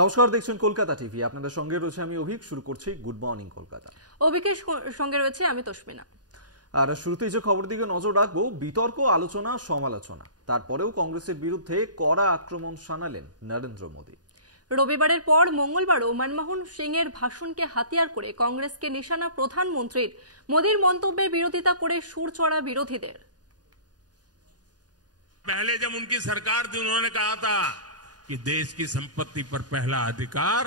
নমস্কার, দেখছেন কলকাতা টিভি। আপনাদের সঙ্গে রয়েছে আমি অভিক। শুরু করছি গুড মর্নিং কলকাতা। অভিকের সঙ্গে রয়েছে আমি তসমিনা। আর শুরুতেই যে খবর দিকে নজর রাখবো, বিতর্ক, আলোচনা, সমালোচনা, তারপরেও কংগ্রেসের বিরুদ্ধে কড়া আক্রমণ শানালেন নরেন্দ্র মোদী। রবিবারের পর মঙ্গলবারও মনমোহন সিং এর ভাষণকে হাতিয়ার করে কংগ্রেসকে নিশানা প্রধানমন্ত্রীর। মোদীর মন্তব্যের বিরোধিতা করে সুর চড়া বিরোধীদের। पहले जब उनकी सरकार थी उन्होंने कहा था कि देश की संपत्ति पर पहला अधिकार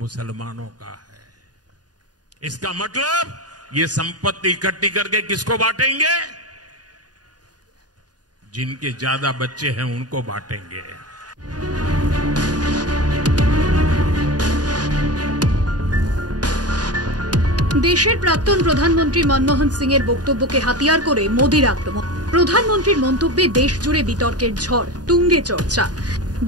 मुसलमानों का है। इसका मतलब ये संपत्ति इकट्ठी करके किसको बांटेंगे? जिनके ज्यादा बच्चे हैं उनको बांटेंगे। দেশের প্রাক্তন প্রধানমন্ত্রী মনমোহন সিং এর বক্তব্যকে হাতিয়ার করে মোদীর আক্রমণ। প্রধানমন্ত্রীর মন্তব্যে দেশ জুড়ে বিতর্কের ঝড়, তুঙ্গে চর্চা।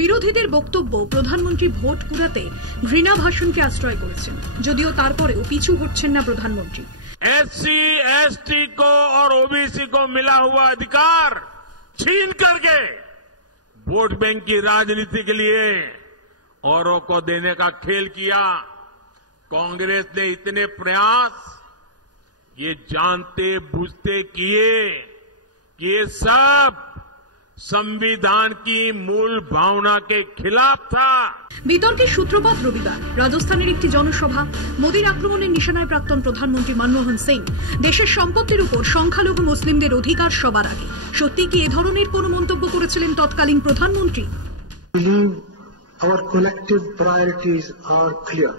বিরোধীদের বক্তব্য, প্রধানমন্ত্রী ভোট কুড়াতে ঘৃণা ভাষণকে আশ্রয় করেছেন, যদিও তারপরেও পিছু হটছেন না প্রধানমন্ত্রী। एससी एसटी को और ओबीसी को मिला हुआ अधिकार छीन करके वोट बैंक की राजनीति के लिए औरों को देने का खेल किया। कांग्रेस ने इतने प्रयास ये जानते बुझते किए कि ये सब संविधान की मूल भावना के खिलाफ था। বিতর্কের সূত্রপাত রবিবার রাজস্থানের একটি জনসভা। মোদীর আক্রমণের নিশানায় প্রাক্তন প্রধানমন্ত্রী মনমোহন সিং। দেশের সম্পত্তির উপর সংখ্যালঘু মুসলিমদের অধিকার সবার আগে। সত্যি কি এ ধরনের কোনো মন্তব্য করেছিলেন তৎকালীন প্রধানমন্ত্রী? Our collective priorities are clear.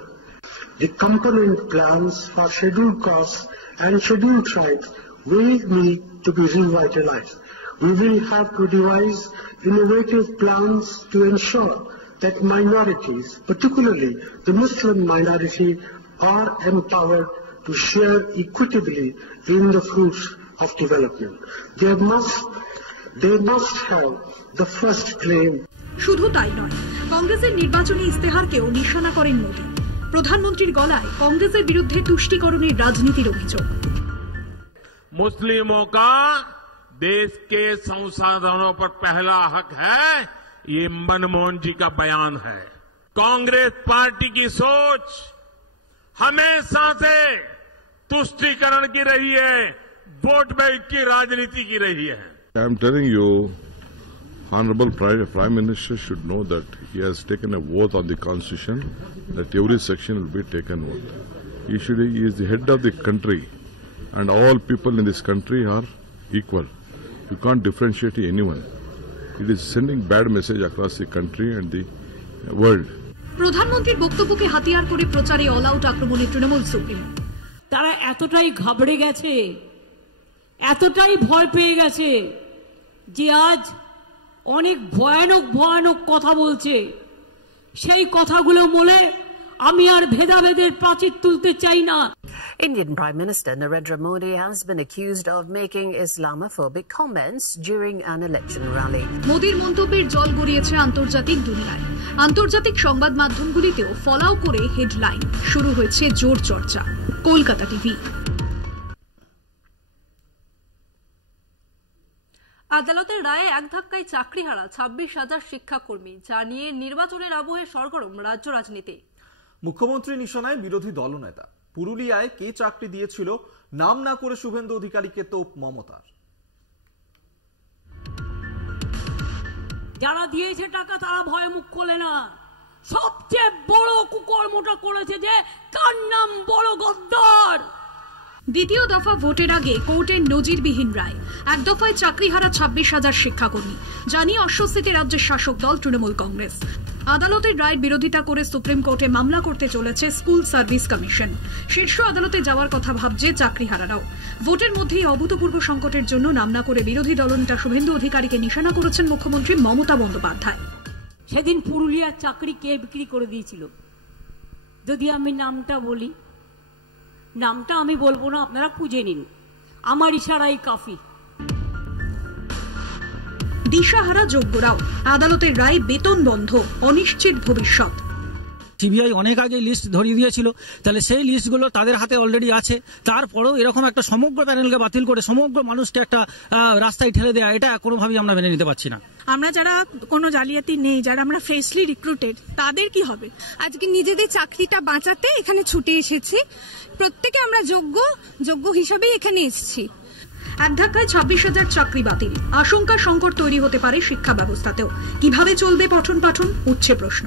The component plans for scheduled castes and scheduled tribes will need to be revitalized. We will have to devise innovative plans to ensure that minorities, particularly the Muslim minority, are empowered to share equitably in the fruits of development. They must have the first claim. শুধু তাই নয়, কংগ্রেসের নির্বাচনী ইস্তেহারকেও নিশানা করেন মোদী। প্রধানমন্ত্রীর গলায় কংগ্রেসের বিরুদ্ধে তুষ্টিকরণের রাজনীতির অভিযোগ। मुस्लिमों का देश के संसाधनों पर पहला हक है, ये मनमोहन जी का बयान है। कांग्रेस पार्टी की सोच हमेशा से तुष्टीकरण की रही है, वोट बैंक की राजनीति की रही है। I am telling you, Honorable Prime Minister should know that he has taken a oath on the Constitution that every section will be taken oath. He is the head of the country, and all people in this country are equal. You can't differentiate anyone. It is sending bad message across the country and the world. প্রধানমন্ত্রীর বক্তব্যকে হাতিয়ার করে প্রচারে all out আক্রমণে Trinamool supremo. তারা এতটাই ঘাবড়ে গেছে, এতটাই ভয় পেয়ে গেছে যে আজ অনেক ভয়ানক ভয়ানক কথা বলছে। সেই কথাগুলো বলে আমি আর ভেদাভেদের প্রাচীর তুলতে চাই না। Indian Prime Minister Narendra Modi has been accused of making Islamophobic comments during an election rally. মোদীর মন্তব্যের জল গড়িয়েছে আন্তর্জাতিক দুনিয়ায়। আন্তর্জাতিক সংবাদ মাধ্যমগুলিতেও ফলাও করে হেডলাইন। শুরু হয়েছে জোর চর্চা। কলকাতা টিভি। আদালতের রায়ে এক ধাক্কায় চাকরিহারা 26,000 শিক্ষাকর্মী, যা নিয়ে নির্বাচনের আবহে সরগরম রাজ্য রাজনীতি। মুখ্যমন্ত্রী নিশানায় বিরোধী দলনেতা। পুরুলিয়ায় কে চাকরি দিয়েছিল নাম না করে শুভেন্দু অধিকারীকে তোপ মমতার। যারা দিয়েছে টাকা তারা ভয়ে মুখ খোলে না। সবচেয়ে বড় কুকর্মটা করেছে যে কার নাম বড় গদ্দার। দ্বিতীয় দফা ভোটের আগে কোর্টের নজিরবিহীন রায়। এক দফায় চাকরিহারা 26,000 শিক্ষাকর্মী, জানিয়ে অস্বস্তিতে রাজ্যের শাসক দল তৃণমূল কংগ্রেস। আদালতের রায়ের বিরোধিতা করে সুপ্রিম কোর্টে মামলা করতে চলেছে স্কুল সার্ভিস কমিশন। শীর্ষ আদালতে যাওয়ার কথা ভাবছে চাকরিহারারাও। ভোটের মধ্যেই অভূতপূর্ব সংকটের জন্য নাম না করে বিরোধী দলনেতা শুভেন্দু অধিকারীকে নিশানা করেছেন মুখ্যমন্ত্রী মমতা বন্দ্যোপাধ্যায়। সেদিন পুরুলিয়ার চাকরি কে বিক্রি করে দিয়েছিল? যদি আমি নামটা বলি, নামটা আমি বলবো না, আপনারা খুঁজে নিন, আমার ইশারাই কাফি। দিশাহারা যোগ্যরাও। আদালতের রায় বেতন বন্ধ, অনিশ্চিত ভবিষ্যৎ। সিবিআই অনেক আগে লিস্ট ধরিয়ে দিয়েছিল, তাহলে সেই লিস্টগুলো তাদের হাতে অলরেডি আছে। তারপরেও এরকম একটা সমগ্র প্যানেলকে বাতিল করে সমগ্র মানুষকে একটা রাস্তায় ঠেলে দেওয়া, এটা কোনোভাবেই আমরা মেনে নিতে পারছি না। আমরা যারা কোনো জালিয়াতি নেই, যারা আমরা ফ্রেশলি রিক্রুটেড, তাদের কি হবে? আজকে নিজেদের চাকরিটা বাঁচাতে এখানে ছুটে এসেছি, প্রত্যেকে আমরা যোগ্য হিসাবেই এখানে এসেছি। এক ধাক্কায় 26,000 চাকরি বাতিল, আশঙ্কা সংকট তৈরি হতে পারে শিক্ষা ব্যবস্থাতেও। কিভাবে চলবে পঠন পাঠন, উঠছে প্রশ্ন।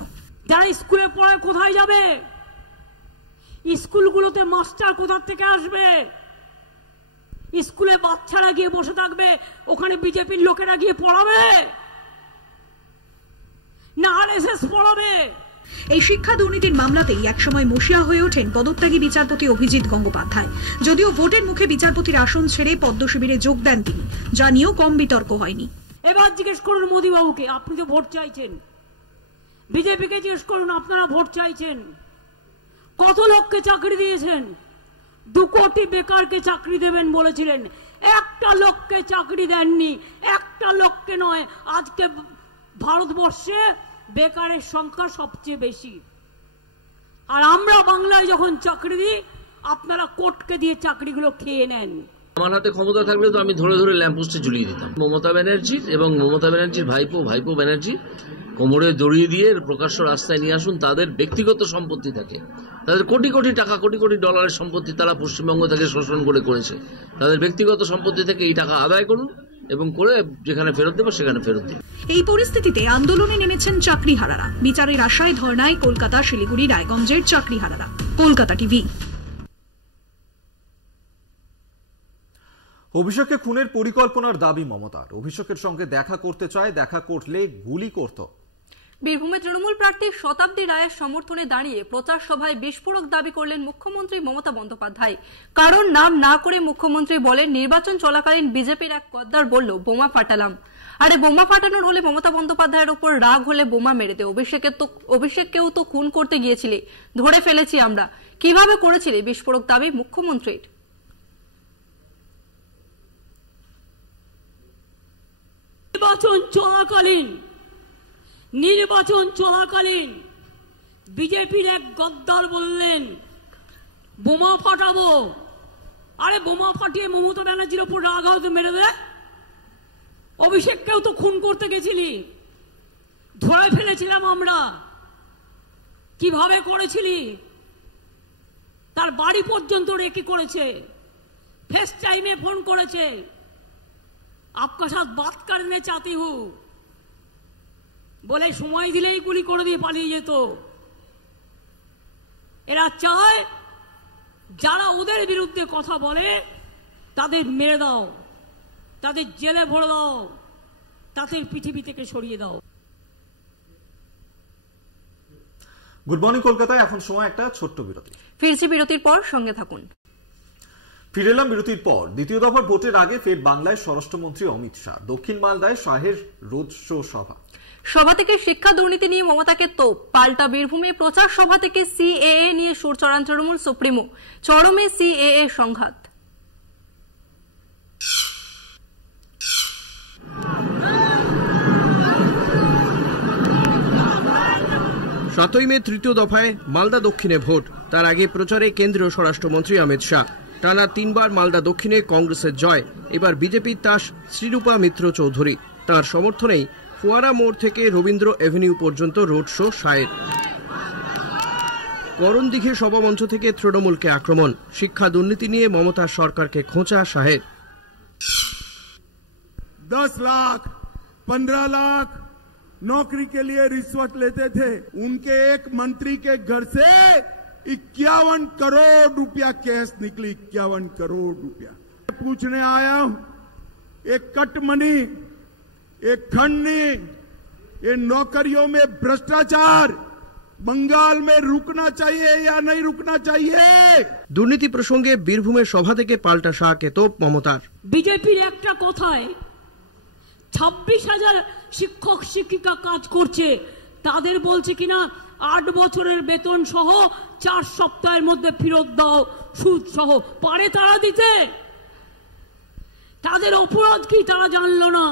যারা স্কুলে পড়ে কোথায় যাবে? স্কুলগুলোতে মাস্টার কোথা থেকে আসবে? স্কুলে বাচ্চারা গিয়ে বসে থাকবে, ওখানে বিজেপির লোকেরা গিয়ে পড়াবে না আরএসএস পড়াবে? এই শিক্ষা দুর্নীতির মামলাতেই একসময় মুশিয়া হয়ে ওঠেন পদত্যাগী বিচারপতি অভিজিৎ গঙ্গোপাধ্যায়। যদিও ভোটের মুখে বিচারপতির আসন ছেড়ে পদ্ম শিবিরে যোগ দেন তিনি, যা নিয়েও কম বিতর্ক হয়নি। এবার জিজ্ঞেস করুন মোদী বাবুকে, আপনি তো ভোট চাইছেন। বিজেপিকে জিজ্ঞেস করুন, আপনারা ভোট চাইছেন। কত লোককে চাকরি দিয়েছেন? 2 কোটি বেকারকে চাকরি দেবেন বলেছিলেন, একটা লোককে চাকরি দেননি, একটা লোককে নয়। আজকে ভারতবর্ষে বেকারের সংখ্যা সবচেয়ে বেশি। আর আমরা বাংলায় যখন চাকরি দিই, আপনারা কোর্টকে দিয়ে চাকরিগুলো খেয়ে নেন। আমার হাতে ক্ষমতা থাকলে তো আমি ধরে ধরে ল্যাম্পপোস্টে ঝুলিয়ে দিতাম। মমতা ব্যানার্জি এবং মমতা ব্যানার্জির ভাইপো ব্যানার্জি কোমরে জড়িয়ে দিয়ে প্রকাশ্য রাস্তায় নিয়ে আসুন। তাদের ব্যক্তিগত সম্পত্তি থাকে, তাদের কোটি কোটি টাকা, কোটি কোটি ডলারের সম্পত্তি তারা পশ্চিমবঙ্গ থেকে শোষণ করেছে। তাদের ব্যক্তিগত সম্পত্তি থেকে এই টাকা আদায় করুন এবং করে যেখানে ফেরত দেবো সেখানে ফেরত দিন। এই পরিস্থিতিতে আন্দোলনে নেমেছেন চাকরিহারারা। বিচারের আশায় ধর্নায় কলকাতা, শিলিগুড়ি, রায়গঞ্জের চাকরিহারারা। কলকাতা টিভি। অভিষেককে খুনের পরিকল্পনার দাবি মমতার। অভিষেকের সঙ্গে দেখা করতে চায়, দেখা করলে গুলি করত। বীরভূমে তৃণমূল প্রার্থী শতাব্দী রায়ের সমর্থনে দাঁড়িয়ে প্রচার সভায় বিস্ফোরক দাবি করলেন মুখ্যমন্ত্রী মমতা বন্দ্যোপাধ্যায়। কারণ নাম না করে মুখ্যমন্ত্রী বলেন, নির্বাচন চলাকালীন বিজেপির এক গদ্দার বলল বোমা ফাটালাম। আরে বোমা ফাটানোর হলে মমতা বন্দ্যোপাধ্যায়ের উপর রাগ হলে বোমা মেরে দে। অভিষেককেও তো খুন করতে গিয়েছিলে, ধরে ফেলেছি আমরা। কিভাবে করেছিলে? বিস্ফোরক দাবি মুখ্যমন্ত্রীর। নির্বাচন চলাকালীন বিজেপির এক গদ্দার বললেন বোমা ফাটাবো। আরে বোমা ফাটিয়ে মমতা ব্যানার্জির ওপর রাগ হয়তো মেরে দে। অভিষেককেও তো খুন করতে গেছিলি, ধরে ফেলেছিলাম আমরা। কিভাবে করেছিলি? তার বাড়ি পর্যন্ত রেকি করেছে, ফেস টাইমে ফোন করেছে, आपका साथ बात करने चाहती हूं বলে সময় দিলেই গুলি করে দিয়ে পালিয়ে যেত। এরা চায় যারা ওদের বিরুদ্ধে কথা বলে তাদের মেরে দাও, তাদের জেলে ভরে দাও, তাদের পৃথিবী থেকে সরিয়ে দাও। গুড মর্নিং কলকাতায় এখন সময় একটা ছোট্ট বিরতি। ফিরছি বিরতির পর, সঙ্গে থাকুন। ফিরে এলাম বিরতির পর। দ্বিতীয় দফার ভোটের আগে ফের বাংলায় স্বরাষ্ট্রমন্ত্রী অমিত শাহ। দক্ষিণ মালদায় শাহের রোড শো সভা থেকে শিক্ষা দুর্নীতি নিয়ে মমতাকে তোপ। পাল্টা বীরভূমে প্রচার সভা থেকে সিএএ নিয়ে সুর চড়ান তৃণমূল সুপ্রিমো। চরমে সিএএ সংঘাত। 7ই মে তৃতীয় দফায় মালদা দক্ষিণে ভোট। তার আগে প্রচারে কেন্দ্রীয় স্বরাষ্ট্রমন্ত্রী অমিত শাহ। টানা 3 বার মালদা দক্ষিণে কংগ্রেসের জয়। এবার বিজেপির তাস শ্রীরূপা মিত্র চৌধুরী। তার সমর্থনেই ফোয়ারা মোড় থেকে রবীন্দ্র এভিনিউ পর্যন্ত রোড শো শাহের। করণদিঘি সভামঞ্চ থেকে তৃণমূলকে আক্রমণ। শিক্ষা দুর্নীতি নিয়ে মমতার সরকারকে খোঁচা শাহের। 10 लाख 15 लाख नौकरी के लिए रिश्वत लेते थे। उनके एक मंत्री के घर से 51 करोड़ रुपया कैश निकली। 51 करोड़ रुपया पूछने आया हूं, एक कट मनी, एक खंडनी, ये नौकरियों में भ्रष्टाचार बंगाल में रुकना चाहिए या नहीं रुकना चाहिए? দুর্নীতি প্রসঙ্গে বীরভূমের সভা থেকে পাল্টা শাহকে তোপ মমতার। বিজেপির একটা কথায় 26,000 শিক্ষক শিক্ষিকা কাজ করছে, তাদের বলছে কিনা 8 বছরের বেতন সহ 4 সপ্তাহের মধ্যে ফেরত দাও, সুদ সহ। পারে তারা দিতে? তাদের অপরাধ কি তারা জানলো না?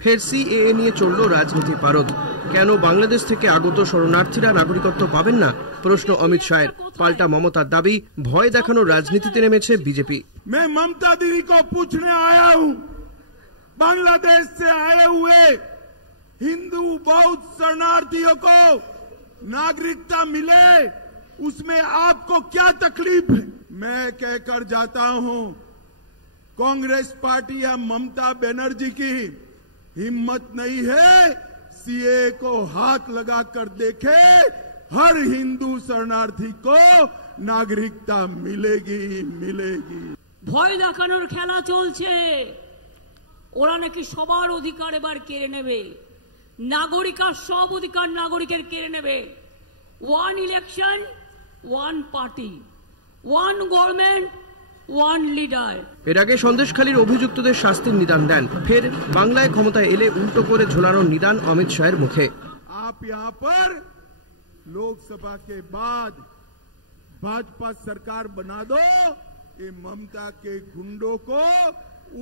ফের সিএএ নিয়ে চলল রাজনীতি পারদ। কেন বাংলাদেশ থেকে আগত শরণার্থীরা নাগরিকত্ব পাবেন না? প্রশ্ন অমিত শাহের। পাল্টা মমতার দাবি, ভয় দেখানোর রাজনীতিতে নেমেছে বিজেপি। मैं ममता दीदी को पूछने आया हूं, बांग्लादेश से आए हुए हिंदू बौद्ध शरणार्थियों को नागरिकता मिले, उसमें आपको क्या तकलीफ है? मैं कहकर जाता हूं, कांग्रेस पार्टी या ममता बनर्जी की हिम्मत नहीं है सीए को हाथ लगाकर देखे, हर हिंदू शरणार्थी को नागरिकता मिलेगी मिलेगी। ভয় দেখানোর খেলা চলছে। ওরা নাকি সবার অধিকার এবার কেড়ে নেবে, নাগরিকার সব অধিকার নাগরিকের কেড়ে নেবে। One election, one party, one government, one leader. এর আগে সন্দেশখালীর অভিযুক্তদের শাস্তির নিদান দেন, ফের বাংলায় ক্ষমতায় এলে উল্টো করে ঝোলানোর নিদান অমিত শাহের মুখে। आप यहाँ पर लोकसभा के बाद भाजपा सरकार बना दो, ये ममता के गुंडों को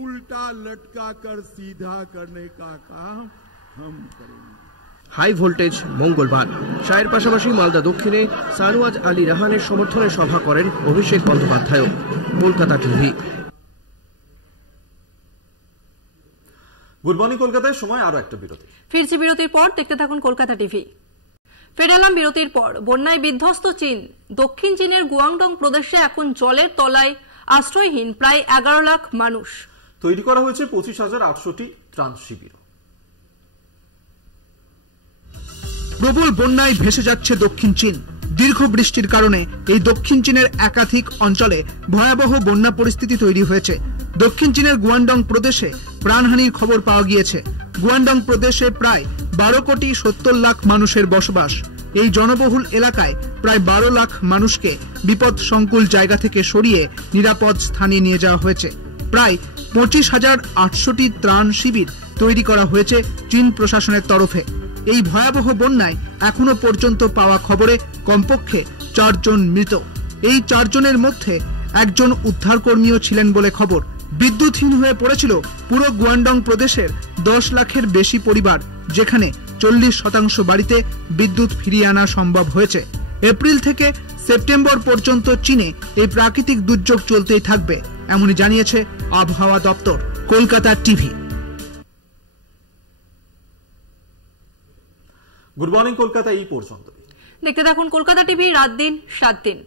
उल्टा लटका कर सीधा करने का काम हम करेंगे। হাই ভোল্টেজ মঙ্গলবার। শাহের পাশাপাশি মালদা দক্ষিণে সানওয়াজ আলী রাহানের সমর্থনে সভা করেন Abhishek Bandyopadhyay. Kolkata TV. Good morning কলকাতায় সময় আরো একটা বিরতি। ফিরছি বিরতির পর, দেখতে থাকুন কলকাতা টিভি। ফেরালাম বিরতির পর। বন্যায় বিধ্বস্ত চীন। দক্ষিণ চীনের গুয়াংডং প্রদেশে এখন জলের তলায় আশ্রয়হীন প্রায় 11 লাখ মানুষ। তৈরি করা হয়েছে 25,800টি ত্রাণ শিবির। প্রবল বন্যায় ভেসে যাচ্ছে দক্ষিণ চীন। দীর্ঘ বৃষ্টির কারণে এই দক্ষিণ চীনের একাধিক অঞ্চলে ভয়াবহ বন্যা পরিস্থিতি তৈরি হয়েছে। দক্ষিণ চীনের গুয়াংডং প্রদেশে প্রাণহানির খবর পাওয়া গিয়েছে। গুয়াংডং প্রদেশে প্রায় 12,70,00,000 মানুষের বসবাস। এই জনবহুল এলাকায় প্রায় 12 লাখ মানুষকে বিপদ সংকুল জায়গা থেকে সরিয়ে নিরাপদ স্থানে নিয়ে যাওয়া হয়েছে। প্রায় 25,800টি ত্রাণ শিবির তৈরি করা হয়েছে চীন প্রশাসনের তরফে। এই ভয়াবহ বন্যায় এখনো পর্যন্ত পাওয়া খবরে কমপক্ষে 4 জন মৃত। এই 4 জনের মধ্যে একজন উদ্ধারকর্মীও ছিলেন বলে খবর। বিদ্যুৎহীন হয়ে পড়েছিল পুরো গুয়াংডং প্রদেশের 10 লাখের বেশি পরিবার, যেখানে 40% বাড়িতে বিদ্যুৎ ফিরিয়ে আনা সম্ভব হয়েছে। এপ্রিল থেকে সেপ্টেম্বর পর্যন্ত চীনে এই প্রাকৃতিক দুর্যোগ চলতেই থাকবে, এমনই জানিয়েছে আবহাওয়া দপ্তর। Kolkata TV. Good morning Kolkata এই পর্যন্ত। দেখতে থাকুন কলকাতা টিভি, রাত দিন 7 দিন।